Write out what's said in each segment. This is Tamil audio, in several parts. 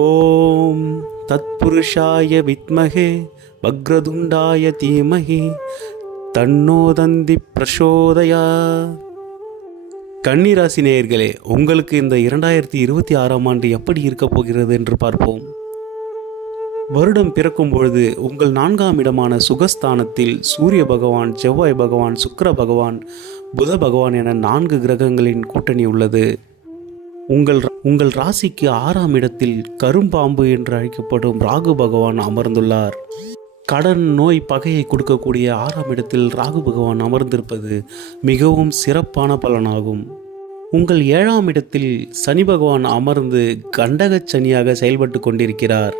ஓம் தத்புருஷாய வித்மகே வக்ரதுண்டாய தீமகி தன்னோ தந்தி பிரசோதயா. கன்னிராசி நேயர்களே, உங்களுக்கு இந்த 2026ஆம் ஆண்டு எப்படி இருக்கப் போகிறது என்று பார்ப்போம். வருடம் பிறக்கும் பொழுது உங்கள் 4ஆம் இடமான சுகஸ்தானத்தில் சூரிய பகவான், செவ்வாய் பகவான், சுக்கிர பகவான், புத பகவான் என 4 கிரகங்களின் கூட்டணி உள்ளது. உங்கள் ராசிக்கு 6ஆம் இடத்தில் கரும்பாம்பு என்று அழைக்கப்படும் ராகு பகவான் அமர்ந்துள்ளார். கடன், நோய், பகையை கொடுக்கக்கூடிய 6ஆம் இடத்தில் ராகு பகவான் அமர்ந்திருப்பது மிகவும் சிறப்பான பலனாகும். உங்கள் 7ஆம் இடத்தில் சனி பகவான் அமர்ந்து கண்டகச் சனியாக செயல்பட்டு கொண்டிருக்கிறார்.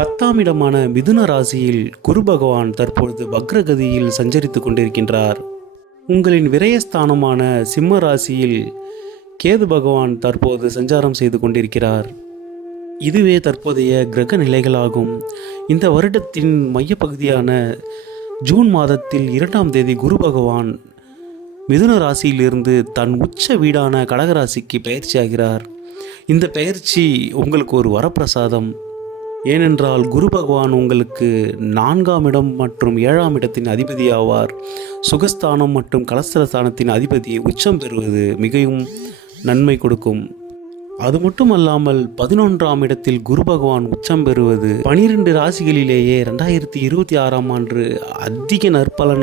10ஆம் இடமான மிதுன ராசியில் குரு பகவான் தற்பொழுது வக்ரகதியில் சஞ்சரித்து கொண்டிருக்கின்றார். உங்களின் விரயஸ்தானமான சிம்ம ராசியில் கேது பகவான் தற்போது சஞ்சாரம் செய்து கொண்டிருக்கிறார். இதுவே தற்போதைய கிரக நிலைகளாகும். இந்த வருடத்தின் மையப்பகுதியான ஜூன் மாதத்தில் 2ஆம் தேதி குரு பகவான் மிதுன ராசியிலிருந்து தன் உச்ச வீடான கடகராசிக்கு பயிற்சியாகிறார். இந்த பயிற்சி உங்களுக்கு ஒரு வரப்பிரசாதம். ஏனென்றால் குரு பகவான் உங்களுக்கு 4ஆம் இடம் மற்றும் 7ஆம் இடத்தின் அதிபதி ஆவார். சுகஸ்தானம் மற்றும் கலஸ்திரஸ்தானத்தின் அதிபதி உச்சம் பெறுவது மிகவும் நன்மை கொடுக்கும். அது மட்டுமல்லாமல் 11ஆம் இடத்தில் குரு பகவான் உச்சம் பெறுவது 12 ராசிகளிலேயே 2026ஆம் ஆண்டு அதிக நற்பலன்